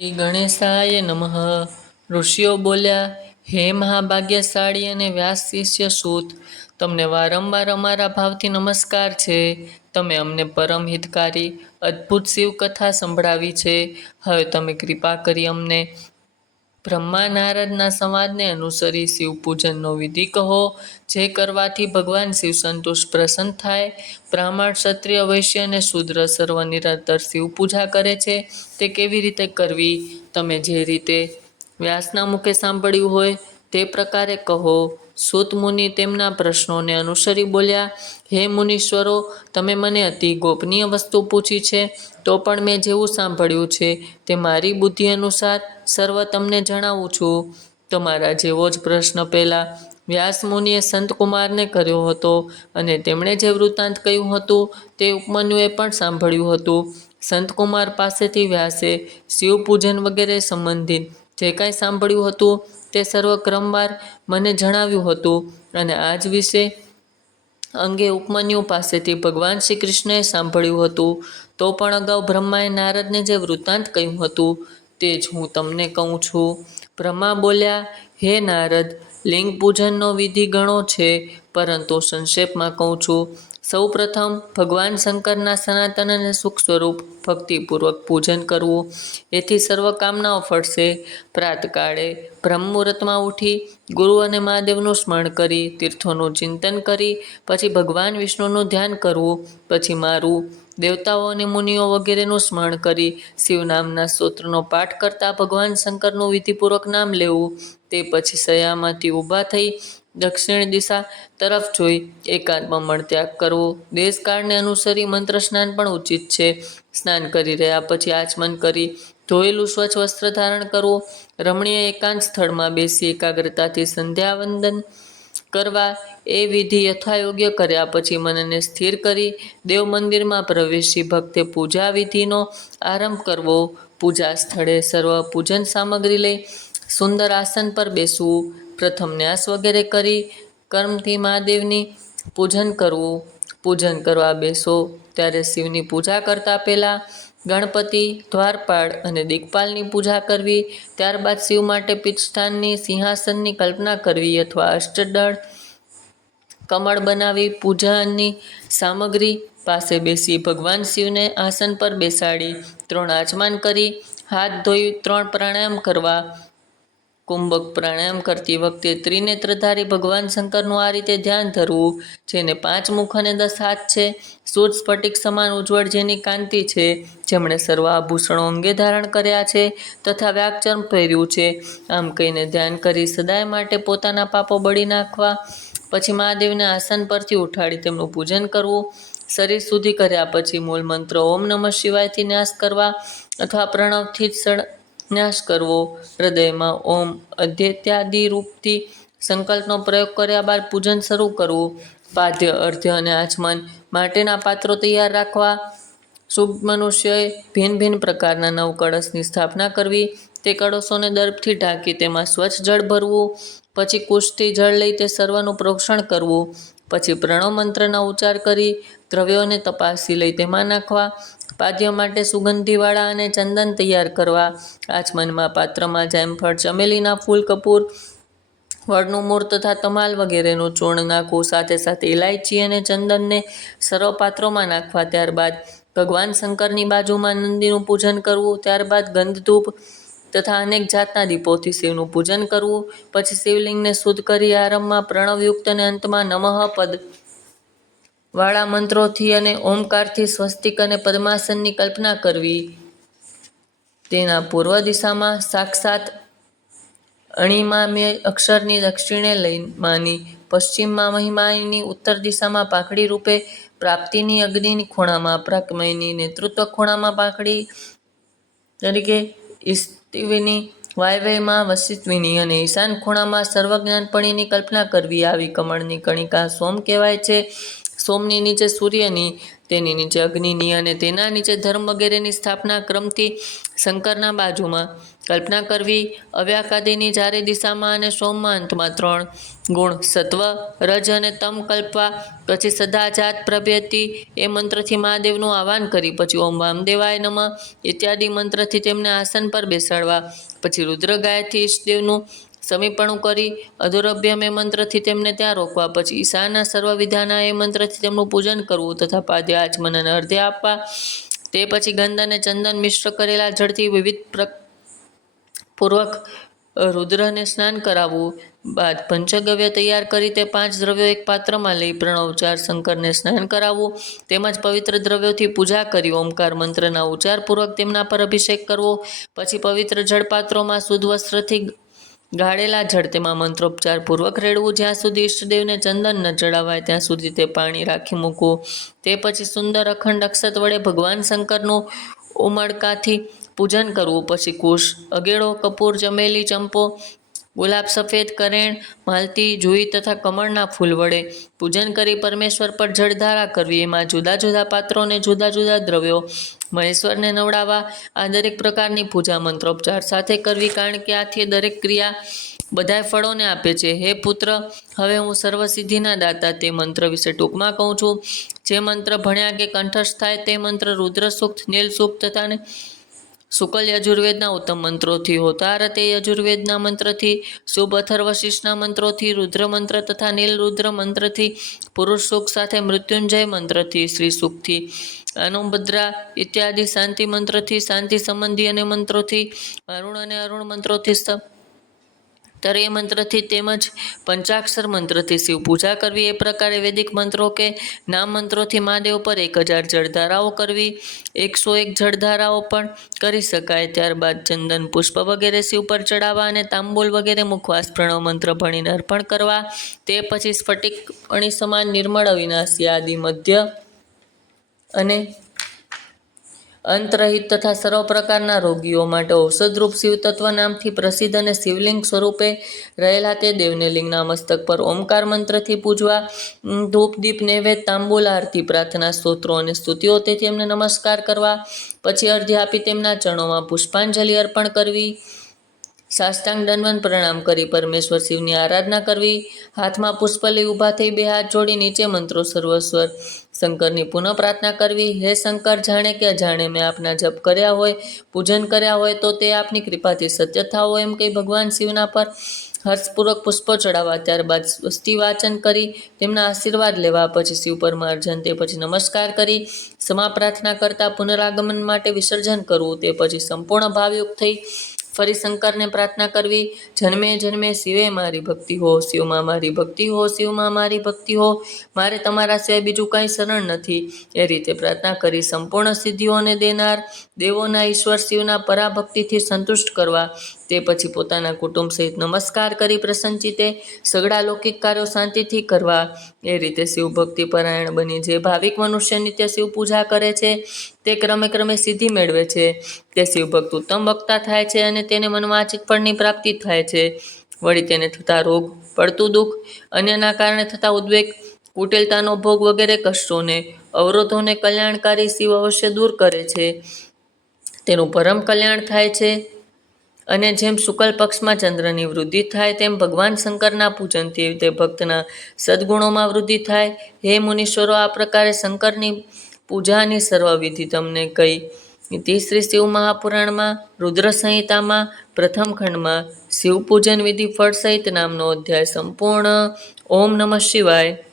શ્રી ગણેશાય નમઃ. ઋષિઓ બોલ્યા, હે મહાભાગ્યશાળી અને વ્યાસ શિષ્ય સૂત, તમને વારંવાર અમારા ભાવથી નમસ્કાર છે. તમે અમને પરમ હિતકારી, અદ્ભુત શિવકથા સંભળાવી છે. હવે તમે કૃપા કરી અમને બ્રહ્મા નારદના સંવાદને અનુસરી શિવ પૂજનનો વિધિ કહો, જે કરવાથી ભગવાન શિવ સંતોષ પ્રસન્ન થાય. બ્રાહ્મણ, ક્ષત્રિય, વૈશ્ય અને શુદ્ર સર્વ નિરંતર શિવ પૂજા કરે છે. તે કેવી રીતે કરવી? તમે જે રીતે વ્યાસના મુખે સાંભળ્યું હોય તે પ્રકારે કહો. સૂત મુનિ તેમના પ્રશ્નોને અનુસરી બોલ્યા, હે મુનીશ્વરો, તમે મને અતિ ગોપનીય વસ્તુ પૂછી છે, તો પણ મેં જેવું સાંભળ્યું છે, તે મારી બુદ્ધિ અનુસાર સર્વ તમને જણાવું છું. તમારા જેવો જ પ્રશ્ન પહેલાં વ્યાસ મુનિએ સંતકુમારને કર્યો હતો અને તેમણે જે વૃત્તાંત કહ્યું હતું તે ઉપમન્યુએ પણ સાંભળ્યું હતું. સંતકુમાર પાસેથી વ્યાસે શિવ પૂજન વગેરે સંબંધિત જે કાંઈ સાંભળ્યું હતું તે સર્વ ક્રમવાર મને જણાવ્યું હતું અને આ જ વિશે અંગે ઉપમન્યુ પાસેથી ભગવાન શ્રી કૃષ્ણએ સાંભળ્યું હતું. તો પણ અગાઉ બ્રહ્માએ નારદને જે વૃત્તાંત કહ્યું હતું, તે જ હું તમને કહું છું. બ્રહ્મા બોલ્યા, હે નારદ લિંગ પૂજનનો વિધિ ઘણો છે પરંતુ સંક્ષેપમાં કહું છું સૌ પ્રથમ ભગવાન શંકરના સનાતન અને સુખ સ્વરૂપ ભક્તિપૂર્વક પૂજન કરવું. એથી સર્વ કામનાઓ ફળશે. પ્રાતકાળે બ્રહ્મુહૂર્તમાં ઉઠી ગુરુ અને મહાદેવનું સ્મરણ કરી, તીર્થોનું ચિંતન કરી, પછી ભગવાન વિષ્ણુનું ધ્યાન કરવું, પછી મારું, દેવતાઓ અને મુનિઓ વગેરેનું સ્મરણ કરી, શિવ નામના સ્તોત્રનો પાઠ કરતા ભગવાન શંકરનું વિધિપૂર્વક નામ લેવું. તે પછી સયામાંથી ઊભા થઈ દક્ષિણ દિશા તરફ જોઈ એકાંતમાં મળત્યાગ કરવો. દેશકાળને અનુસરી મંત્ર સ્નાન પણ ઉચિત છે. સ્નાન કરી રહ્યા પછી આચમન કરી ધોયેલું સ્વચ્છ વસ્ત્ર ધારણ કરવું. રમણીય એકાંત સ્થળમાં બેસી એકાગ્રતાથી સંધ્યાવંદન કરવા એ વિધિ યથાયોગ્ય કર્યા પછી મનને સ્થિર કરી દેવ મંદિરમાં પ્રવેશી ભક્તે પૂજા વિધિનો આરંભ કરવો. પૂજા સ્થળે સર્વ પૂજન સામગ્રી લઈ સુંદર આસન પર બેસવું. પ્રથમ ન્યાસ વગેરે કરી કર્મથી મહાદેવની પૂજન કરવું. પૂજન કરવા બેસો. ત્યારે શિવની પૂજા કરતાં પહેલાં ગણપતિ, દ્વારપાળ અને દિગપાલની પૂજા કરવી. ત્યારબાદ શિવ માટે પીઠસ્થાનની સિંહાસનની કલ્પના કરવી અથવા અષ્ટદળ કમળ બનાવી પૂજાની સામગ્રી પાસે બેસી ભગવાન શિવને આસન પર બેસાડી ત્રણ આચમાન કરી. હાથ ધોઈ ત્રણ પ્રાણાયામ કરવા. કુંભક પ્રાણાયામ કરતી વખતે ત્રિનેત્રધારી ભગવાન શંકરનું આ રીતે ધ્યાન ધરવું, જેને પાંચ મુખ અને દસ હાથ છે, સૂર્ય સ્ફટિક સમાન ઉજ્જવળ જેની કાંતિ છે, જેમણે સર્વાભૂષણો અંગે ધારણ કર્યા છે તથા વ્યાકચર્મ પહેર્યું છે. આમ કહીને ધ્યાન કરી સદાય માટે પોતાના પાપો બળી નાખવા, પછી મહાદેવને આસન પરથી ઉઠાડી તેમનું પૂજન કરવું, શરીર સુધી કર્યા પછી મૂળ મંત્ર ઓમ નમઃ શિવાયથી ન્યાસ કરવા અથવા પ્રણવથી જ ન્યાસ કરવો. હૃદયમાં ઓમ અધ્યત્યાદિ રૂપથી સંકલ્પનો પ્રયોગ કર્યા બાદ પૂજન શરૂ કરવું. પાદ્ય, અર્ધ્ય અને આચમન માટેના પાત્રો તૈયાર રાખવા. શુભ મનુષ્યએ ભિન્ન ભિન્ન પ્રકારના નવ કળશની સ્થાપના કરવી. તે કળશોને દર્ભથી ઢાંકી તેમાં સ્વચ્છ જળ ભરવું. પછી કુશથી જળ લઈ તે સર્વનું પ્રોક્ષણ કરવું, પછી પ્રણવ મંત્રના ઉચ્ચાર કરી, દ્રવ્યોને તપાસી લઈ તેમાં નાખવા, પાદ્ય માટે સુગંધીવાળા અને ચંદન તૈયાર કરવા, આચમનમાં પાત્રમાં જેમફળ ચમેલીના ફૂલ, કપૂર, વડનું મૂળ તથા તમાલ વગેરેનું ચૂર્ણ નાખવું, સાથે સાથે ઇલાયચી અને ચંદનને સર્વ પાત્રોમાં નાખવા ત્યારબાદ ભગવાન શંકરની બાજુમાં નંદીનું પૂજન કરવું, ત્યારબાદ ગંધધૂપ તથા અનેક જાતના દીપોથી શિવનું પૂજન કરવું, પછી શિવલિંગને શુદ્ધ કરી આરંભમાં પ્રણવયુક્ત અને અંતમાં નમઃ પદ. વાળા મંત્રોથી અને ઓમકારથી સ્વસ્તિક અને પદ્માસનની કલ્પના કરવી. તેના પૂર્વ દિશામાં સાક્ષાત અણિમા મેં અક્ષરની દક્ષિણે લઈ માની, પશ્ચિમમાં મહિમાની ઉત્તર દિશામાં પાખડી રૂપે પ્રાપ્તિની અગ્નિની ખૂણામાં પ્રાકમયની નેતૃત્વ ખૂણામાં પાખડી તરીકે ઇસ્તિવીની વાયવ્યમાં વસિષ્ઠવીની અને ઈશાન ખૂણામાં સર્વજ્ઞાનપણીની કલ્પના કરવી આવી કમળની કણિકા સોમ કહેવાય છે. સોમની નીચે સૂર્યની તેની નીચે અગ્નિની અને તેના નીચે ધર્મ વગેરેની સ્થાપના ક્રમથી શંકરના બાજુમાં. કલ્પના કરવી, અવ્યાકાદીની ચારે દિશામાં અને સોમમાં અંતમાં ત્રણ ગુણ, સત્વ, રજ અને તમ કલ્પવા. પછી સદાજાત પ્રભેતી એ મંત્રથી મહાદેવનું આહવાન કરી, પછી ઓમ વામદેવાય નમઃ. ઇત્યાદિ મંત્રથી તેમને આસન પર બેસાડવા. પછી રુદ્ર ગાયથી ઈષ્ટદેવનું સમીપણું કરી અધુરભ્યમ એ મંત્રથી તેમને ત્યાં રોકવા પછી ઈશાના સર્વ વિધાના એ મંત્રથી તેમનું પૂજન કરવું તથા પાદ્ય આચમનને અર્ધે આપવા, તે પછી ગંધ અને ચંદન મિશ્ર કરેલા જળથી વિવિધ પ્ર, પૂર્વક રુદ્રને સ્નાન કરાવવું, બાદ પંચગવ્ય તૈયાર કરી તે પાંચ દ્રવ્યો એક પાત્રમાં લઈ પ્રણવચાર શંકરને સ્નાન કરાવવું, તેમજ પવિત્ર દ્રવ્યોથી પૂજા કરી ઓમકાર મંત્રના ઉચ્ચારપૂર્વક તેમના પર અભિષેક કરવો, પછી પવિત્ર જળપાત્રોમાં શુદ્ધ વસ્ત્રથી ગાળેલા જળ તેમાં મંત્રોપચાર પૂર્વક રેડવું, જ્યાં સુધી ઈષ્ટદેવને ચંદન ન ચડાવાય, ત્યાં સુધી તે પાણી રાખી મૂકવું. તે પછી સુંદર અખંડ અક્ષત વડે ભગવાન શંકરનું ઉમળકાથી પૂજન કરવું. પછી કુશ, અગેડો, કપૂર, ચમેલી, ચંપો ગુલાબ સફેદ કરેણ, માલતી, જુઈ તથા કમળના ફૂલ વડે પૂજન કરી પરમેશ્વર પર જળધારા કરવી. એમાં જુદા જુદા પાત્રોને જુદા જુદા દ્રવ્યો મહેશ્વરને નવડાવવા, આ દરેક પ્રકારની પૂજા મંત્રોપચાર સાથે કરવી, કારણ કે આથી દરેક ક્રિયા બધાય ફળોને આપે છે. હે પુત્ર, હવે હું સર્વસિદ્ધિના દાતા તે મંત્ર વિશે ટૂંકમાં કહું છું. જે મંત્ર ભણ્યા કે કંઠસ્થ થાય તે મંત્ર રુદ્ર સૂક્ત, નીલ સૂક્ત તથા શુકલ યજુર્વેદના ઉત્તમ મંત્રોથી હોતારતે યજુર્વેદના મંત્રથી, શુભ અથર્વશિષના મંત્રોથી, રુદ્ર મંત્ર તથા નીલ રુદ્ર મંત્રથી, પુરુષ સુખ સાથે મૃત્યુંજય મંત્રથી, શ્રી સુખથી અનુભદ્રા ઇત્યાદિ શાંતિ મંત્રથી, શાંતિ સંબંધી અને મંત્રોથી, અરુણ અને અરુણ મંત્રોથી સ- તરે મંત્રથી તેમજ પંચાક્ષર મંત્રથી શિવ પૂજા કરવી એ પ્રકારે વૈદિક મંત્રો કે નામ મંત્રોથી મહાદેવ પર એક હજાર જળધારાઓ કરવી, એકસો એક જળધારાઓ પણ કરી શકાય. ત્યારબાદ ચંદન પુષ્પ વગેરે શિવ પર ચડાવવા અને તાંબુલ વગેરે મુખવાસ પ્રણવ મંત્ર ભણીને અર્પણ કરવા. તે પછી સ્ફટિક અણી સમાન નિર્મળ અવિનાશી આદિ મધ્ય અને અંતરહિત તથા સર્વ પ્રકારના રોગીઓ માટે ઔષધરૂપ શિવતત્વ નામથી પ્રસિદ્ધ અને શિવલિંગ સ્વરૂપે રહેલા તે દેવને લિંગના મસ્તક પર ઓમકાર મંત્રથી પૂજવા ધૂપ, દીપ નૈવેદ તાંબુલ આરતી, પ્રાર્થના, સ્તોત્રો અને સ્તુતિઓ તેથી એમને નમસ્કાર કરવા, પછી અર્ધ્ય આપી તેમના ચરણોમાં પુષ્પાંજલિ અર્પણ કરવી સાષ્ટાંગ દંડવન પ્રણામ કરી પરમેશ્વર શિવની આરાધના કરવી. હાથમાં પુષ્પલી ઊભા થઈ બે હાથ જોડી નીચે મંત્રો સર્વસ્વર. શંકરની પુનઃ પ્રાર્થના કરવી. હે શંકર, જાણે કે અજાણે મેં આપના જપ કર્યા હોય, પૂજન કર્યા હોય, તો તે આપની કૃપાથી સત્ય થાવો એમ કહી ભગવાન શિવના પર હર્ષપૂર્વક પુષ્પો ચડાવવા ત્યારબાદ સ્વસ્તિ વાચન કરી, તેમના આશીર્વાદ લેવા પછી શિવ પરમાર્જન તે પછી નમસ્કાર કરી. સમા પ્રાર્થના કરતા પુનરાગમન માટે વિસર્જન કરવું તે પછી સંપૂર્ણ ભાવયુક્ત થઈ. ફરી શંકરને પ્રાર્થના કરવી, જન્મે જન્મે શિવે મારી ભક્તિ હો, શિવમાં મારી ભક્તિ હો, શિવમાં મારી ભક્તિ હો. મારે તમારા સિવાય બીજું કાંઈ શરણ નથી. એ રીતે પ્રાર્થના કરી સંપૂર્ણ સિદ્ધિઓને દેનાર, દેવોના ઈશ્વર શિવના પરાભક્તિથી સંતુષ્ટ કરવા તે પછી પોતાના કુટુંબ સહિત નમસ્કાર કરી પ્રસન્નચિતે સગળા લૌકિક કાર્યો શાંતિથી કરવા એ રીતે શિવ ભક્તિ પરાયણ બની જે ભાવિક મનુષ્ય નિત્ય શિવ પૂજા કરે છે, તે ક્રમે ક્રમે સિદ્ધિ મેળવે છે. તે શિવ ભક્ત ઉત્તમ વક્તા થાય છે અને તેને મનમાં ફળની પ્રાપ્તિ થાય છે. વળી તેને થતા રોગ, પડતું દુઃખ, અન્યના કારણે થતા ઉદ્વેગ, કુટિલતાનો ભોગ વગેરે કષ્ટોને, અવરોધોને કલ્યાણકારી શિવ અવશ્ય દૂર કરે છે. તેનું પરમ કલ્યાણ થાય છે. અને જેમ શુકલ પક્ષમાં ચંદ્રની વૃદ્ધિ થાય, તેમ ભગવાન શંકરના પૂજનથી તે ભક્તના સદગુણોમાં વૃદ્ધિ થાય. હે મુનીશ્વરો, આ પ્રકારે શંકરની પૂજાની સર્વવિધિ તમને કહી. ઇતિ શ્રી શિવ મહાપુરાણમાં, રુદ્ર સંહિતામાં, પ્રથમ ખંડમાં શિવ પૂજન વિધિ ફળ સહિત નામનો અધ્યાય સંપૂર્ણ. ઓમ નમઃ શિવાય.